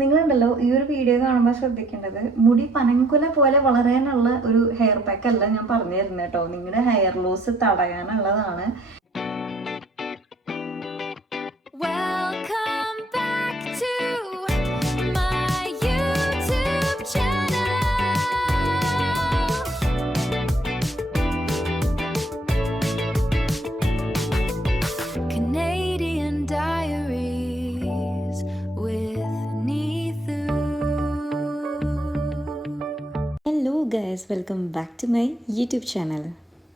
നിങ്ങളുണ്ടല്ലോ ഈ ഒരു വീഡിയോ കാണുമ്പോൾ ശ്രദ്ധിക്കേണ്ടത് മുടി പനങ്കുല പോലെ വളരാനുള്ള ഒരു ഹെയർ പാക്ക് അല്ല ഞാൻ പറഞ്ഞു തരുന്നത് കേട്ടോ. നിങ്ങളുടെ ഹെയർ ലോസ് തടയാനുള്ളതാണ്. Guys, welcome back to my YouTube channel.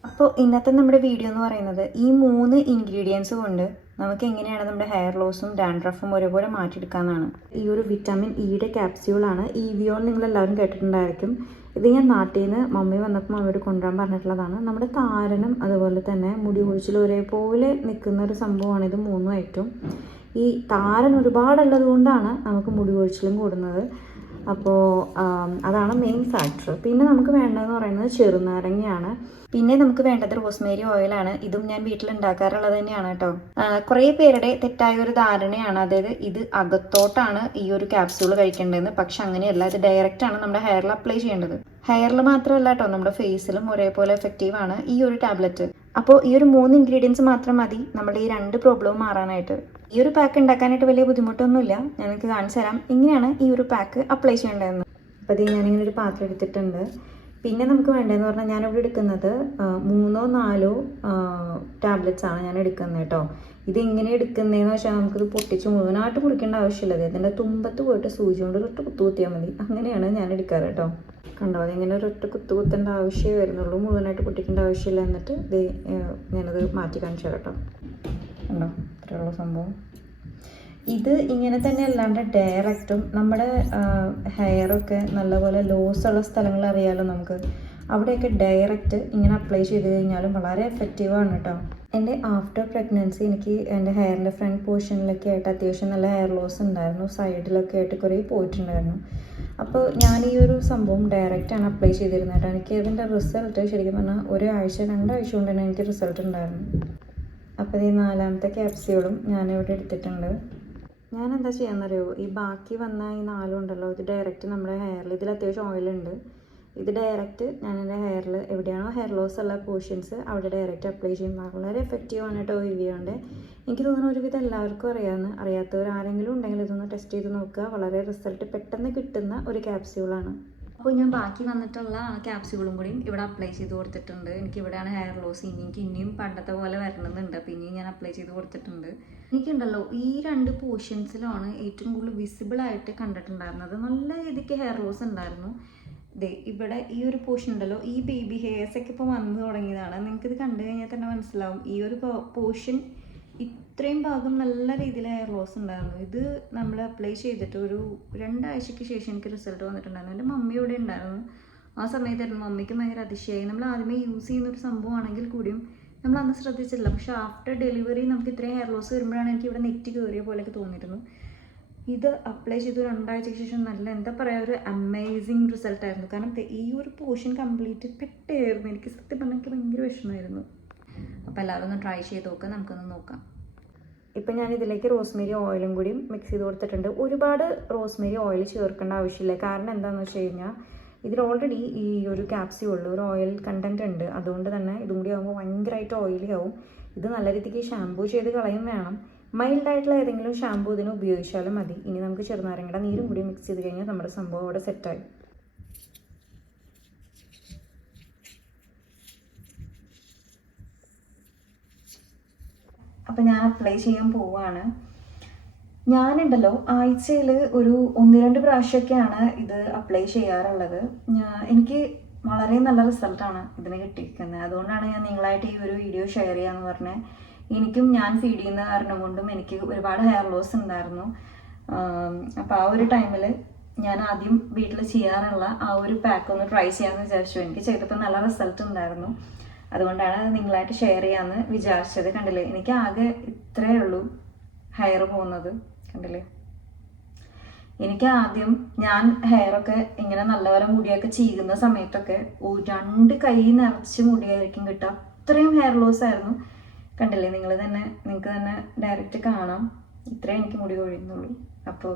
അപ്പോൾ ഇന്നത്തെ നമ്മുടെ വീഡിയോ എന്ന് പറയുന്നത് ഈ 3 ഇൻഗ്രീഡിയൻസ് കൊണ്ട് നമുക്ക് എങ്ങനെയാണ് നമ്മുടെ ഹെയർ ലോസും ഡാൻഡ്രഫും ഒരുപോലെ മാറ്റിയെടുക്കാമെന്നാണ്. ഈ ഒരു വിറ്റാമിൻ ഇയുടെ ക്യാപ്സ്യൂളാണ് ഇവിയോൾ. നിങ്ങളെല്ലാവരും കേട്ടിട്ടുണ്ടായിരിക്കും. ഇത് ഞാൻ നാട്ടിൽ നിന്ന് മമ്മി വന്നപ്പോൾ മമ്മിയോട് കൊണ്ടുവരാൻ പറഞ്ഞിട്ടുള്ളതാണ്. നമ്മുടെ താരനും അതുപോലെ തന്നെ മുടി ഒഴിച്ചിൽ ഒരേപോലെ നിൽക്കുന്ന ഒരു സംഭവമാണ് ഇത് മൂന്നുമായിട്ടും. ഈ താരൻ ഒരുപാടുള്ളത് കൊണ്ടാണ് നമുക്ക് മുടി ഒഴിച്ചിലും കൂടുന്നത്. അപ്പോൾ അതാണ് മെയിൻ ഫാക്ടർ. പിന്നെ നമുക്ക് വേണ്ടതെന്ന് പറയുന്നത് ചെറുനാരങ്ങയാണ്. പിന്നെ നമുക്ക് വേണ്ടത് റോസ്മേരി ഓയിലാണ്. ഇതും ഞാൻ വീട്ടിൽ ഉണ്ടാക്കാറുള്ളത് തന്നെയാണ് കേട്ടോ. കുറേ പേരുടെ തെറ്റായ ഒരു ധാരണയാണ്, അതായത് ഇത് അകത്തോട്ടാണ് ഈ ഒരു ക്യാപ്സ്യൂൾ കഴിക്കേണ്ടതെന്ന്. പക്ഷെ അങ്ങനെയല്ല, ഇത് ഡയറക്റ്റ് ആണ് നമ്മുടെ ഹെയറിൽ അപ്ലൈ ചെയ്യേണ്ടത്. ഹെയറിൽ മാത്രമല്ല കേട്ടോ, നമ്മുടെ ഫേസിലും ഒരേപോലെ എഫക്റ്റീവ് ആണ് ഈ ഒരു ടാബ്ലറ്റ്. അപ്പോൾ ഈ ഒരു 3 ഇൻഗ്രീഡിയൻസ് മാത്രം മതി നമ്മുടെ ഈ 2 പ്രോബ്ലവും മാറാനായിട്ട്. ഈ ഒരു പാക്ക് ഉണ്ടാക്കാനായിട്ട് വലിയ ബുദ്ധിമുട്ടൊന്നുമില്ല. ഞാൻ നിങ്ങൾക്ക് കാണിച്ചു തരാം എങ്ങനെയാണ് ഈ ഒരു പാക്ക് അപ്ലൈ ചെയ്യേണ്ടതെന്ന്. അപ്പോൾ അത് ഞാനിങ്ങനെ ഒരു പാത്രം എടുത്തിട്ടുണ്ട്. പിന്നെ നമുക്ക് വേണ്ടതെന്ന് പറഞ്ഞാൽ ഞാനിവിടെ എടുക്കുന്നത് 3-4 ടാബ്ലറ്റ്സ് ആണ് ഞാൻ എടുക്കുന്നത് കേട്ടോ. ഇത് എങ്ങനെ എടുക്കുന്നതെന്ന് വെച്ചാൽ നമുക്കിത് പൊട്ടിച്ച് മുഴുവനായിട്ട് കുടിക്കേണ്ട ആവശ്യമില്ല. ഇതിൻ്റെ തുമ്പത്ത് പോയിട്ട് സൂചി കൊണ്ട് ഒരൊറ്റ കുത്തു കുത്തിയാൽ മതി. അങ്ങനെയാണ് ഞാൻ എടുക്കാറ് കേട്ടോ. കണ്ടോ, അതിങ്ങനെ ഒരൊറ്റ കുത്തേണ്ട ആവശ്യമേ വരുന്നുള്ളൂ, മുഴുവനായിട്ട് പൊട്ടിക്കേണ്ട ആവശ്യമില്ല. എന്നിട്ട് ഞാനത് മാറ്റി കാണിച്ചു തരാം കേട്ടോ. കണ്ടോ, ഇത്രയുള്ള സംഭവം. ഇത് ഇങ്ങനെ തന്നെ അല്ലാണ്ട് ഡയറക്റ്റും നമ്മുടെ ഹെയറൊക്കെ നല്ലപോലെ ലോസ് ഉള്ള സ്ഥലങ്ങൾ അറിയാമല്ലോ നമുക്ക്, അവിടെയൊക്കെ ഡയറക്റ്റ് ഇങ്ങനെ അപ്ലൈ ചെയ്ത് കഴിഞ്ഞാലും വളരെ എഫക്റ്റീവാണ് കേട്ടോ. എൻ്റെ ആഫ്റ്റർ പ്രഗ്നൻസി എനിക്ക് എൻ്റെ ഹെയറിൻ്റെ ഫ്രണ്ട് പോർഷനിലൊക്കെ ആയിട്ട് അത്യാവശ്യം നല്ല ഹെയർ ലോസ് ഉണ്ടായിരുന്നു. സൈഡിലൊക്കെ ആയിട്ട് കുറേ പോയിട്ടുണ്ടായിരുന്നു. അപ്പോൾ ഞാൻ ഈ ഒരു സംഭവം ഡയറക്റ്റാണ് അപ്ലൈ ചെയ്തിരുന്നത് കേട്ടോ. എനിക്ക് അതിൻ്റെ റിസൾട്ട് ശരിക്കും പറഞ്ഞാൽ 1 ആഴ്ച 2 ആഴ്ച കൊണ്ട് തന്നെ എനിക്ക് റിസൾട്ട് ഉണ്ടായിരുന്നു. അപ്പോൾ ഈ 4ാമത്തെ ക്യാപ്സ്യൂളും ഞാനിവിടെ എടുത്തിട്ടുണ്ട്. ഞാൻ എന്താ ചെയ്യാമെന്നറിയോ, ഈ ബാക്കി വന്ന ഈ 4 ഉണ്ടല്ലോ, ഇത് ഡയറക്റ്റ് നമ്മുടെ ഹെയറിൽ, ഇതിൽ അത്യാവശ്യം ഓയിലുണ്ട്, ഇത് ഡയറക്റ്റ് ഞാൻ എൻ്റെ ഹെയറിൽ എവിടെയാണോ ഹെയർ ലോസ് ഉള്ള പോർഷൻസ് അവിടെ ഡയറക്റ്റ് അപ്ലൈ ചെയ്യും. വളരെ എഫക്റ്റീവാണ് കേട്ടോ ഇവിയോൻ്റെ. എനിക്ക് തോന്നുന്നു ഒരുവിധം എല്ലാവർക്കും അറിയാമെന്ന്. അറിയാത്തവർ ആരെങ്കിലും ഉണ്ടെങ്കിൽ ഇതൊന്ന് ടെസ്റ്റ് ചെയ്ത് നോക്കുക. വളരെ റിസൾട്ട് പെട്ടെന്ന് കിട്ടുന്ന ഒരു ക്യാപ്സ്യൂളാണ്. അപ്പോൾ ഞാൻ ബാക്കി വന്നിട്ടുള്ള ആ ക്യാപ്സ്യൂളും കൂടിയും ഇവിടെ അപ്ലൈ ചെയ്ത് കൊടുത്തിട്ടുണ്ട്. എനിക്ക് ഇവിടെയാണ് ഹെയർ ലോസ്. ഇനിയും പണ്ടത്തെ പോലെ വരണമെന്നുണ്ട്. അപ്പോൾ ഇനിയും ഞാൻ അപ്ലൈ ചെയ്ത് കൊടുത്തിട്ടുണ്ട്. എനിക്കുണ്ടല്ലോ ഈ 2 പോർഷൻസിലാണ് ഏറ്റവും കൂടുതൽ വിസിബിളായിട്ട് കണ്ടിട്ടുണ്ടായിരുന്നത്. നല്ല രീതിക്ക് ഹെയർ ലോസ് ഉണ്ടായിരുന്നു. ഇവിടെ ഈ ഒരു പോർഷൻ ഉണ്ടല്ലോ, ഈ ബേബി ഹെയർസൊക്കെ ഇപ്പോൾ വന്നു തുടങ്ങിയതാണ്. നിങ്ങൾക്കിത് കണ്ടു കഴിഞ്ഞാൽ തന്നെ മനസ്സിലാവും. ഈ ഒരു പോർഷൻ ഇത്രയും ഭാഗം നല്ല രീതിയിൽ ഹെയർ ലോസ് ഉണ്ടായിരുന്നു. ഇത് നമ്മൾ അപ്ലൈ ചെയ്തിട്ട് ഒരു 2 ആഴ്ചയ്ക്ക് ശേഷം എനിക്ക് റിസൾട്ട് വന്നിട്ടുണ്ടായിരുന്നു. എൻ്റെ മമ്മി ഇവിടെ ഉണ്ടായിരുന്നു. ആ സമയത്തായിരുന്നു മമ്മിക്ക് ഭയങ്കര അതിശയായി. നമ്മൾ ആദ്യമേ യൂസ് ചെയ്യുന്നൊരു സംഭവമാണെങ്കിൽ കൂടിയും നമ്മൾ അന്ന് ശ്രദ്ധിച്ചില്ല. പക്ഷേ ആഫ്റ്റർ ഡെലിവറി നമുക്ക് ഇത്രയും ഹെയർ ലോസ് വരുമ്പോഴാണ് എനിക്ക് ഇവിടെ നെറ്റ് കയറിയ പോലെയൊക്കെ തോന്നിയിരുന്നു. ഇത് അപ്ലൈ ചെയ്ത് 2 ആഴ്ചയ്ക്ക് ശേഷം നല്ല എന്താ പറയുക, ഒരു അമേസിങ് റിസൾട്ടായിരുന്നു. കാരണം ഈ ഒരു പോർഷൻ കംപ്ലീറ്റ് പെട്ടായിരുന്നു. എനിക്ക് സത്യം പറഞ്ഞാൽ എനിക്ക് ഭയങ്കര വിഷമമായിരുന്നു. അപ്പോൾ എല്ലാവരും ഒന്ന് ട്രൈ ചെയ്ത് നോക്കാം. നമുക്കൊന്ന് നോക്കാം. ഇപ്പം ഞാൻ ഇതിലേക്ക് റോസ്മേരി ഓയിലും കൂടി മിക്സ് ചെയ്ത് കൊടുത്തിട്ടുണ്ട്. ഒരുപാട് റോസ്മേരി ഓയിൽ ചേർക്കേണ്ട ആവശ്യമില്ല. കാരണം എന്താണെന്ന് വെച്ച് കഴിഞ്ഞാൽ ഇതിൽ ഓൾറെഡി ഈ ഒരു ക്യാപ്സ്യൂളിൽ ഒരു ഓയിൽ കണ്ടൻറ്റ് ഉണ്ട്. അതുകൊണ്ട് തന്നെ ഇതും കൂടി ആകുമ്പോൾ ഭയങ്കരമായിട്ട് ഓയിലി ആവും. ഇത് നല്ല രീതിക്ക് ഷാമ്പൂ ചെയ്ത് കളയും വേണം. മൈൽഡായിട്ടുള്ള ഏതെങ്കിലും ഷാമ്പൂ ഇതിന് ഉപയോഗിച്ചാലും മതി. ഇനി നമുക്ക് ചെറുനാരങ്ങയുടെ നീരും കൂടി മിക്സ് ചെയ്ത് കഴിഞ്ഞാൽ നമ്മുടെ സംഭവം അവിടെ സെറ്റായി. അപ്പം ഞാൻ അപ്ലൈ ചെയ്യാൻ പോവുകയാണ്. ഞാനുണ്ടല്ലോ ആഴ്ചയിൽ ഒരു 1-2 പ്രാവശ്യമൊക്കെയാണ് ഇത് അപ്ലൈ ചെയ്യാറുള്ളത്. എനിക്ക് വളരെ നല്ല റിസൾട്ടാണ് ഇതിന് കിട്ടിയിരിക്കുന്നത്. അതുകൊണ്ടാണ് ഞാൻ നിങ്ങളായിട്ട് ഈ ഒരു വീഡിയോ ഷെയർ ചെയ്യാമെന്ന് പറഞ്ഞത്. എനിക്കും ഞാൻ ഫീഡ് ചെയ്യുന്ന കാരണം കൊണ്ടും എനിക്ക് ഒരുപാട് ഹെയർ ലോസ് ഉണ്ടായിരുന്നു. അപ്പോൾ ആ ഒരു ടൈമിൽ ഞാൻ ആദ്യം വീട്ടിൽ ചെയ്യാറുള്ള ആ ഒരു പാക്ക് ഒന്ന് ട്രൈ ചെയ്യാമെന്ന് വിചാരിച്ചു. എനിക്ക് ചെയ്തപ്പോൾ നല്ല റിസൾട്ട് ഉണ്ടായിരുന്നു. അതുകൊണ്ടാണ് അത് നിങ്ങളായിട്ട് ഷെയർ ചെയ്യാമെന്ന് വിചാരിച്ചത്. കണ്ടില്ലേ, എനിക്ക് ആകെ ഇത്രയേ ഉള്ളൂ ഹെയർ പോകുന്നത്. കണ്ടില്ലേ, എനിക്ക് ആദ്യം ഞാൻ ഹെയറൊക്കെ ഇങ്ങനെ നല്ലപോലെ മുടിയൊക്കെ ചീകുന്ന സമയത്തൊക്കെ 2 കൈ നിറച്ച് മുടിയായിരിക്കും കിട്ടുക. അത്രയും ഹെയർ ലോസ് ആയിരുന്നു. കണ്ടില്ലേ, നിങ്ങൾക്ക് തന്നെ ഡയറക്റ്റ് കാണാം. ഇത്രയും എനിക്ക് മുടി കൊഴിയുന്നുള്ളൂ. അപ്പോൾ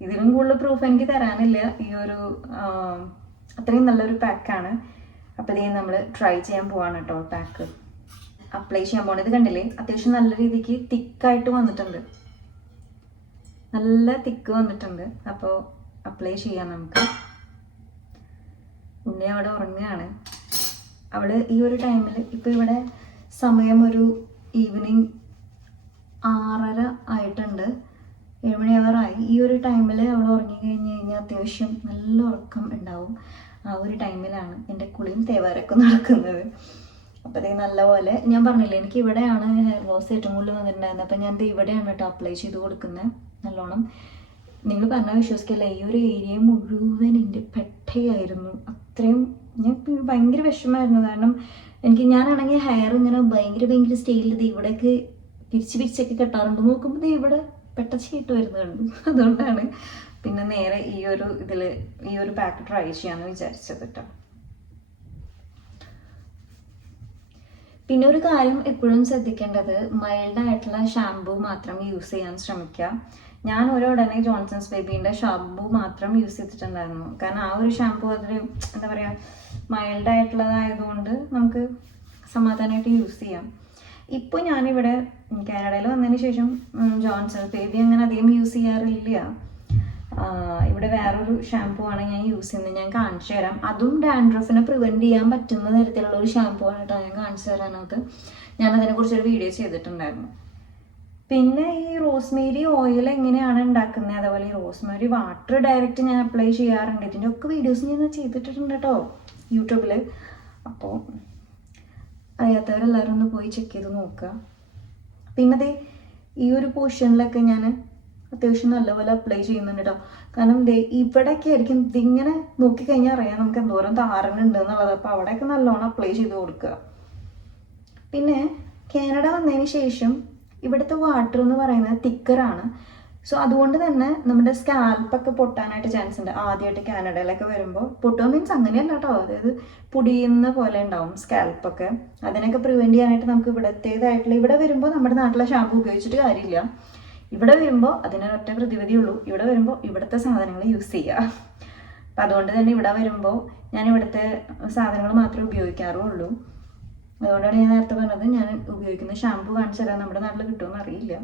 ഇതിലും കൂടുതൽ പ്രൂഫ് എനിക്ക് തരാനില്ല. ഈ ഒരു അത്രയും നല്ലൊരു പാക്കാണ്. അപ്പോൾ ഇതേ നമ്മൾ ട്രൈ ചെയ്യാൻ പോവാണ് കേട്ടോ. പാക്ക് അപ്ലൈ ചെയ്യാൻ പോകണം. ഇത് കണ്ടില്ലേ, അത്യാവശ്യം നല്ല രീതിക്ക് തിക്കായിട്ട് വന്നിട്ടുണ്ട്, നല്ല തിക്ക് വന്നിട്ടുണ്ട്. അപ്പോൾ അപ്ലൈ ചെയ്യാം നമുക്ക്. ഉണ്ണി അവിടെ ഉറങ്ങുകയാണ്. അവള് ഈ ഒരു ടൈമിൽ ഇപ്പോൾ ഇവിടെ സമയം ഒരു ഈവനിങ് 6:30 ആയിട്ടുണ്ട്, 7 മണിയാവാറായി. ഈ ഒരു ടൈമിൽ അവൾ ഉറങ്ങിക്കഴിഞ്ഞ് കഴിഞ്ഞാൽ അത്യാവശ്യം നല്ല ഉറക്കം ഉണ്ടാവും. ആ ഒരു ടൈമിലാണ് എൻ്റെ കുളിയും തേവാരൊക്കെ നടക്കുന്നത്. അപ്പോൾ അതേ നല്ലപോലെ ഞാൻ പറഞ്ഞില്ലേ, എനിക്ക് ഇവിടെയാണ് ഹെയർ ലോസ് ഏറ്റവും കൂടുതൽ വന്നിട്ടുണ്ടായിരുന്നത്. അപ്പം ഞാൻ ഇവിടെയാണ് കേട്ടോ അപ്ലൈ ചെയ്ത് കൊടുക്കുന്നത് നല്ലോണം. നിങ്ങൾ പറഞ്ഞാൽ വിശ്വസിക്കില്ല, ഈ ഒരു ഏരിയ മുഴുവൻ എൻ്റെ പെട്ടയായിരുന്നു. അത്രയും ഞാൻ ഭയങ്കര വിഷമമായിരുന്നു. കാരണം ഞാനാണെങ്കിൽ ഹെയർ ഇങ്ങനെ ഭയങ്കര സ്റ്റൈലിൽ ഇത് ഇവിടേക്ക് പിരിച്ചൊക്കെ കെട്ടാറുണ്ട്. നോക്കുമ്പോൾ ഇവിടെ പെട്ടച്ചായിട്ട് വരുന്നുണ്ട്. അതുകൊണ്ടാണ് പിന്നെ നേരെ ഈ ഒരു പാക്ക് ട്രൈ ചെയ്യാമെന്ന് വിചാരിച്ചത് കേട്ടോ. പിന്നെ ഒരു കാര്യം എപ്പോഴും ശ്രദ്ധിക്കേണ്ടത്, മൈൽഡായിട്ടുള്ള ഷാംപൂ മാത്രം യൂസ് ചെയ്യാൻ ശ്രമിക്കുക. ഞാൻ ഉടനെ ജോൺസൺസ് ബേബീൻ്റെ ഷാംപൂ മാത്രം യൂസ് ചെയ്തിട്ടുണ്ടായിരുന്നു. കാരണം ആ ഒരു ഷാംപൂ അതിൽ എന്താ പറയുക, മൈൽഡായിട്ടുള്ളതായതുകൊണ്ട് നമുക്ക് സമാധാനമായിട്ട് യൂസ് ചെയ്യാം. ഇപ്പോൾ ഞാനിവിടെ കാനഡയിൽ വന്നതിന് ശേഷം ജോൺസൺസ് ബേബി അങ്ങനെ അധികം യൂസ് ചെയ്യാറില്ല. ഇവിടെ വേറൊരു ഷാംപൂ ആണ് ഞാൻ യൂസ് ചെയ്യുന്നത്. ഞാൻ കാണിച്ചു തരാം. അതും ഡാൻഡ്രഫിനെ പ്രിവെൻറ്റ് ചെയ്യാൻ പറ്റുന്ന തരത്തിലുള്ള ഒരു ഷാംപൂ ആണ് കേട്ടോ ഞാൻ കാണിച്ചു തരാനൊക്കെ. ഞാനതിനെക്കുറിച്ചൊരു വീഡിയോ ചെയ്തിട്ടുണ്ടായിരുന്നു. പിന്നെ ഈ റോസ്മേരി ഓയിൽ എങ്ങനെയാണ് ഉണ്ടാക്കുന്നത്, അതേപോലെ ഈ റോസ്മേരി വാട്ടർ ഡയറക്റ്റ് ഞാൻ അപ്ലൈ ചെയ്യാറുണ്ട്. ഇതിൻ്റെ ഒക്കെ വീഡിയോസ് ഞാൻ ചെയ്തിട്ടുണ്ട് കേട്ടോ യൂട്യൂബിൽ. അപ്പോൾ അറിയാത്തവരെല്ലാവരും ഒന്ന് പോയി ചെക്ക് ചെയ്ത് നോക്കുക. പിന്നെ ഈ ഒരു പോർഷനിലൊക്കെ ഞാൻ അത്യാവശ്യം നല്ലപോലെ അപ്ലൈ ചെയ്യുന്നുണ്ട് കേട്ടോ. കാരണം ഇവിടെയൊക്കെ ആയിരിക്കും ഇതിങ്ങനെ നോക്കിക്കഴിഞ്ഞാൽ അറിയാം നമുക്ക് എന്തോരം താരനുണ്ട് എന്നുള്ളത്. അപ്പോൾ അവിടെയൊക്കെ നല്ലോണം അപ്ലൈ ചെയ്ത് കൊടുക്കുക. പിന്നെ കാനഡ വന്നതിന് ശേഷം ഇവിടുത്തെ വാട്ടർ എന്ന് പറയുന്നത് തിക്കറാണ്. സോ അതുകൊണ്ട് തന്നെ നമ്മുടെ സ്കാൽപ്പൊക്കെ പൊട്ടാനായിട്ട് ചാൻസ് ഉണ്ട്. ആദ്യമായിട്ട് കാനഡയിലൊക്കെ വരുമ്പോൾ പൊട്ടുക മീൻസ് അങ്ങനെയല്ല കേട്ടോ, അതായത് പൊടിയുന്ന പോലെ ഉണ്ടാവും സ്കാൽപ്പൊക്കെ. അതിനൊക്കെ പ്രിവെൻറ്റ് ചെയ്യാനായിട്ട് നമുക്ക് ഇവിടത്തേതായിട്ടുള്ള, ഇവിടെ വരുമ്പോൾ നമ്മുടെ നാട്ടിലെ ഷാമ്പു ഉപയോഗിച്ചിട്ട് കാര്യമില്ല. ഇവിടെ വരുമ്പോൾ അതിനൊരൊറ്റ പ്രതിവിധിയുള്ളൂ, ഇവിടെ വരുമ്പോൾ ഇവിടുത്തെ സാധനങ്ങൾ യൂസ് ചെയ്യുക. അപ്പം അതുകൊണ്ട് തന്നെ ഇവിടെ വരുമ്പോൾ ഞാൻ ഇവിടുത്തെ സാധനങ്ങൾ മാത്രമേ ഉപയോഗിക്കാറുള്ളൂ. അതുകൊണ്ടാണ് ഞാൻ നേരത്തെ പറഞ്ഞത്, ഞാൻ ഉപയോഗിക്കുന്ന ഷാമ്പു കാണിച്ചു തരാൻ നമ്മുടെ നാട്ടിൽ കിട്ടുമെന്ന് അറിയില്ല.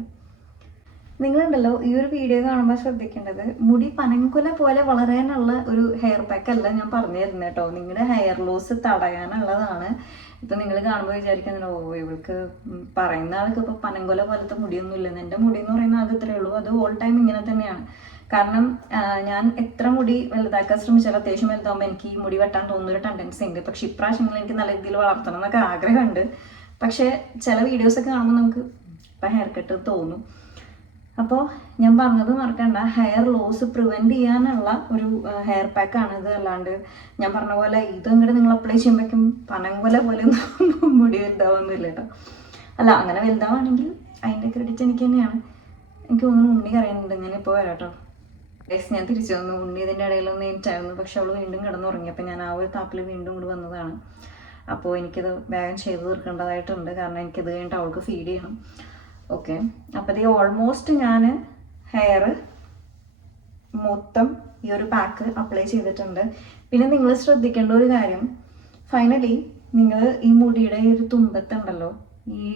നിങ്ങളുണ്ടല്ലോ ഈ ഒരു വീഡിയോ കാണുമ്പോൾ ശ്രദ്ധിക്കേണ്ടത്, മുടി പനങ്കുല പോലെ വളരാനുള്ള ഒരു ഹെയർ പാക്ക് അല്ല ഞാൻ പറഞ്ഞു തരുന്നത് കേട്ടോ. നിങ്ങളുടെ ഹെയർ ലോസ് തടയാനുള്ളതാണ്. ഇപ്പം നിങ്ങൾ കാണുമ്പോൾ വിചാരിക്കുന്നത്, ഓ ഇവൾക്ക് പറയുന്ന ആൾക്ക് ഇപ്പോൾ പനങ്കുല പോലത്തെ മുടിയൊന്നും ഇല്ലെന്ന്. എൻ്റെ മുടി എന്ന് പറയുന്നത് അത് ഇത്രയേ ഉള്ളൂ. അത് ഓൾ ടൈം ഇങ്ങനെ തന്നെയാണ്. കാരണം ഞാൻ എത്ര മുടി വലുതാക്കാൻ ശ്രമിച്ചാലും അത്യാവശ്യം വലുതാകുമ്പോൾ എനിക്ക് ഈ മുടി വെട്ടാൻ തോന്നുന്നൊരു ടെൻഡൻസി ഉണ്ട്. പക്ഷെ ഇപ്രാവശ്യങ്ങളിൽ എനിക്ക് നല്ല രീതിയിൽ വളർത്തണം എന്നൊക്കെ ആഗ്രഹമുണ്ട്. പക്ഷേ ചില വീഡിയോസൊക്കെ കാണുമ്പോൾ നമുക്ക് ഇപ്പം ഹെയർ കട്ട് തോന്നും. അപ്പോൾ ഞാൻ പറഞ്ഞത് മറക്കണ്ട, ഹെയർ ലോസ് പ്രിവെൻറ്റ് ചെയ്യാനുള്ള ഒരു ഹെയർ പാക്കാണ് ഇത്. അല്ലാണ്ട് ഞാൻ പറഞ്ഞ പോലെ ഇതങ്ങോട്ട് നിങ്ങൾ അപ്ലൈ ചെയ്യുമ്പോഴേക്കും പനങ്കുല പോലെ മുടി വലുതാവുന്നില്ല കേട്ടോ. അല്ല, അങ്ങനെ വലുതാവുകയാണെങ്കിൽ അതിൻ്റെ ക്രെഡിറ്റ് എനിക്ക് തന്നെയാണ്. എനിക്ക് തോന്നുന്നു ഉണ്ണി കറിയുന്നുണ്ട്. ഞാനിപ്പോൾ വരാം കേട്ടോ. ഞാൻ തിരിച്ചു വന്നു. ഉണ്ണി ഇതിൻ്റെ ഇടയിലൊന്ന് എനിറ്റായിരുന്നു, പക്ഷെ അവൾ വീണ്ടും കിടന്നുറങ്ങി. അപ്പം ഞാൻ ആ ഒരു താപ്പിൽ വീണ്ടും കൂടി വന്നതാണ്. അപ്പോൾ എനിക്കിത് വേഗം ചെയ്ത് തീർക്കേണ്ടതായിട്ടുണ്ട്. കാരണം എനിക്കിത് കഴിഞ്ഞിട്ട് അവൾക്ക് ഫീഡ് ചെയ്യണം. ഓക്കെ, അപ്പോൾ ഇത് ഓൾമോസ്റ്റ് ഞാൻ ഹെയർ മൊത്തം ഈ ഒരു പാക്ക് അപ്ലൈ ചെയ്തിട്ടുണ്ട്. പിന്നെ നിങ്ങൾ ശ്രദ്ധിക്കേണ്ട ഒരു കാര്യം, ഫൈനലി നിങ്ങൾ ഈ മുടിയുടെ ഈ ഒരു തുമ്പത്തുണ്ടല്ലോ, ഈ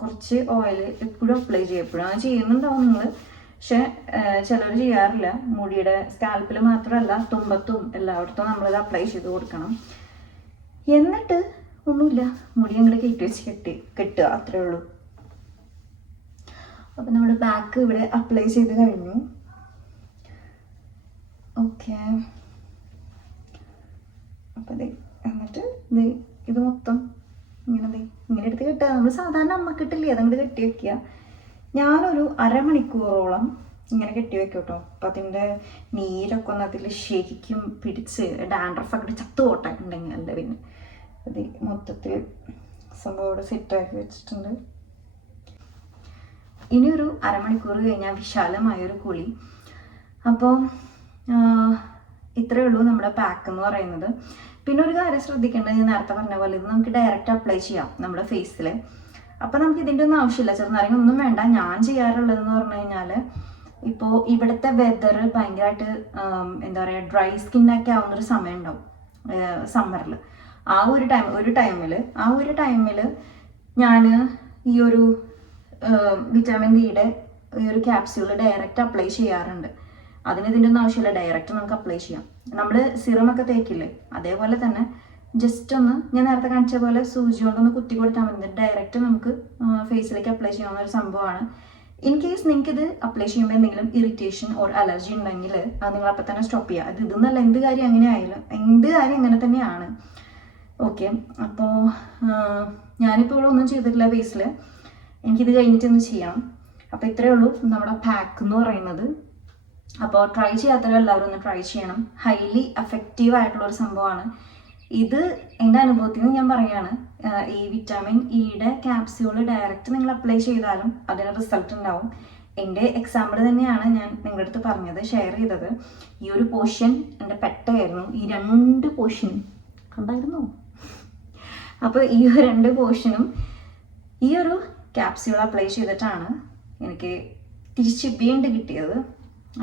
കുറച്ച് ഓയിൽ എപ്പോഴും അപ്ലൈ ചെയ്യും. എപ്പോഴും അത് ചെയ്യുന്നുണ്ടാവും നിങ്ങൾ, പക്ഷെ ചിലർ ചെയ്യാറില്ല. മുടിയുടെ സ്കാൽപ്പിൽ മാത്രമല്ല തുമ്പത്തും എല്ലായിടത്തും നമ്മളിത് അപ്ലൈ ചെയ്ത് കൊടുക്കണം. എന്നിട്ട് ഒന്നുമില്ല, മുടി അങ്ങോട്ട് കയറ്റി വെച്ച് കെട്ടുക, അത്രേ ഉള്ളൂ. അപ്പം നമ്മുടെ ബാക്ക് ഇവിടെ അപ്ലൈ ചെയ്ത് കഴിഞ്ഞു. ഓക്കെ, അപ്പം എന്നിട്ട് ഇത് മൊത്തം ഇങ്ങനെ എടുത്ത് കെട്ടുക. നമ്മൾ സാധാരണ അമ്മക്കിട്ടില്ലേ, അതങ്ങോട്ട് കെട്ടി വെക്കുക. ഞാനൊരു അരമണിക്കൂറോളം ഇങ്ങനെ കെട്ടി വെക്കും കേട്ടോ. അപ്പം അതിൻ്റെ നീരൊക്കെ ഒന്ന് അതിൽ ശരിക്കും പിടിച്ച് ഡാൻഡ്രഫൊക്കെ ചത്തു പോട്ടെ ഉണ്ടെങ്കിൽ അല്ല. പിന്നെ അത് മൊത്തത്തിൽ സംഭവം ഇവിടെ സെറ്റാക്കി വെച്ചിട്ടുണ്ട്. ഇനിയൊരു അരമണിക്കൂർ കഴിഞ്ഞാൽ വിശാലമായൊരു കുളി. അപ്പോൾ ഇത്രയേ ഉള്ളൂ നമ്മുടെ പാക്ക് എന്ന് പറയുന്നത്. പിന്നെ ഒരു കാര്യം ശ്രദ്ധിക്കേണ്ടത്, ഞാൻ നേരത്തെ പറഞ്ഞ പോലെ ഇത് നമുക്ക് ഡയറക്റ്റ് അപ്ലൈ ചെയ്യാം നമ്മുടെ ഫേസിൽ. അപ്പം നമുക്ക് ഇതിൻ്റെ ഒന്നും ആവശ്യമില്ല, ചെറുനാരങ്ങ ഒന്നും വേണ്ട. ഞാൻ ചെയ്യാറുള്ളതെന്ന് പറഞ്ഞു കഴിഞ്ഞാൽ ഇപ്പോൾ ഇവിടുത്തെ വെതർ ഭയങ്കരമായിട്ട് എന്താ പറയുക ഡ്രൈ സ്കിന്നൊക്കെ ആവുന്നൊരു സമയം ഉണ്ടാവും സമ്മറിൽ. ആ ഒരു ടൈമിൽ ഞാൻ ഈ ഒരു വിറ്റാമിൻ ഡിയുടെ ഈ ഒരു ക്യാപ്സ്യൂൾ ഡയറക്റ്റ് അപ്ലൈ ചെയ്യാറുണ്ട്. അതിന് ഇതിൻ്റെ ഒന്നും ആവശ്യമില്ല, ഡയറക്റ്റ് നമുക്ക് അപ്ലൈ ചെയ്യാം. നമ്മൾ സിറമൊക്കെ തേക്കില്ലേ അതേപോലെ തന്നെ ജസ്റ്റ് ഒന്ന് ഞാൻ നേരത്തെ കാണിച്ച പോലെ സൂചി കൊണ്ടൊന്ന് കുത്തി കൊടുത്താൽ മതി. ഡയറക്റ്റ് നമുക്ക് ഫേസിലേക്ക് അപ്ലൈ ചെയ്യാവുന്ന ഒരു സംഭവമാണ്. ഇൻ കേസ് നിങ്ങൾക്ക് ഇത് അപ്ലൈ ചെയ്യുമ്പോൾ എന്തെങ്കിലും ഇറിറ്റേഷൻ ഓർ അലർജി ഉണ്ടെങ്കിൽ അത് നിങ്ങൾ അപ്പം തന്നെ സ്റ്റോപ്പ് ചെയ്യുക. അത് ഇതെന്നല്ല, എന്ത് കാര്യം അങ്ങനെ തന്നെയാണ്. ഓക്കെ, അപ്പോൾ ഞാനിപ്പോൾ ഇവിടെ ഒന്നും ചെയ്തിട്ടില്ല ഫേസിൽ, എനിക്കിത് കഴിഞ്ഞിട്ടൊന്ന് ചെയ്യണം. അപ്പോൾ ഇത്രയേ ഉള്ളൂ നമ്മുടെ പാക്ക് എന്ന് പറയുന്നത്. അപ്പോൾ ട്രൈ ചെയ്യാത്തവരെല്ലാവരും ഒന്ന് ട്രൈ ചെയ്യണം. ഹൈലി എഫക്റ്റീവ് ആയിട്ടുള്ളൊരു സംഭവമാണ് ഇത്. എൻ്റെ അനുഭവത്തിൽ നിന്ന് ഞാൻ പറയുകയാണ്, ഈ വിറ്റാമിൻ ഇയുടെ ക്യാപ്സ്യൂൾ ഡയറക്റ്റ് നിങ്ങൾ അപ്ലൈ ചെയ്താലും അതിന് റിസൾട്ട് ഉണ്ടാവും. എൻ്റെ എക്സാമ്പിൾ തന്നെയാണ് ഞാൻ നിങ്ങളുടെ അടുത്ത് പറഞ്ഞത്, ഷെയർ ചെയ്തത്. ഈ ഒരു പോർഷൻ എൻ്റെ പെട്ടായിരുന്നു, ഈ 2 പോർഷനും കണ്ടായിരുന്നു. അപ്പോൾ ഈ 2 പോർഷനും ഈ ഒരു ക്യാപ്സ്യൂൾ അപ്ലൈ ചെയ്തിട്ടാണ് എനിക്ക് തിരിച്ച് വീണ്ടും കിട്ടിയത്.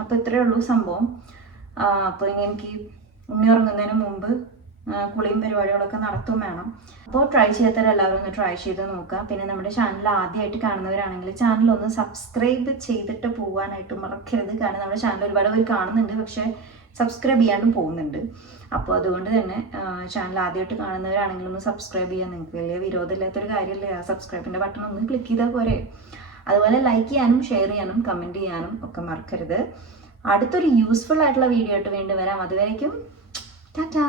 അപ്പോൾ ഇത്രയേ ഉള്ളൂ സംഭവം. അപ്പോൾ ഇനി എനിക്ക് ഉണ്ണി ഉറങ്ങുന്നതിന് മുമ്പ് കുളിയും പരിപാടികളൊക്കെ നടത്തും വേണം. അപ്പോൾ ട്രൈ ചെയ്യാത്തവരെല്ലാവരും ഒന്ന് ട്രൈ ചെയ്ത് നോക്കുക. പിന്നെ നമ്മുടെ ചാനൽ ആദ്യമായിട്ട് കാണുന്നവരാണെങ്കിൽ ചാനൽ ഒന്ന് സബ്സ്ക്രൈബ് ചെയ്തിട്ട് പോകാനായിട്ട് മറക്കരുത്. കാരണം നമ്മുടെ ചാനൽ ഒരുപാട് പേര് കാണുന്നുണ്ട്, പക്ഷേ സബ്സ്ക്രൈബ് ചെയ്യാണ്ടും പോകുന്നുണ്ട്. അപ്പോൾ അതുകൊണ്ട് തന്നെ ചാനൽ ആദ്യമായിട്ട് കാണുന്നവരാണെങ്കിൽ ഒന്ന് സബ്സ്ക്രൈബ് ചെയ്യാൻ നിങ്ങൾക്ക് വലിയ വിരോധമില്ലാത്തൊരു കാര്യമല്ലേ. ആ സബ്സ്ക്രൈബിൻ്റെ ബട്ടൺ ഒന്ന് ക്ലിക്ക് ചെയ്താൽ പോരെ. അതുപോലെ ലൈക്ക് ചെയ്യാനും ഷെയർ ചെയ്യാനും കമൻറ്റ് ചെയ്യാനും ഒക്കെ മറക്കരുത്. അടുത്തൊരു യൂസ്ഫുൾ ആയിട്ടുള്ള വീഡിയോ ആയിട്ട് വീണ്ടും വരാം. അതുവരേക്കും ടാറ്റാ.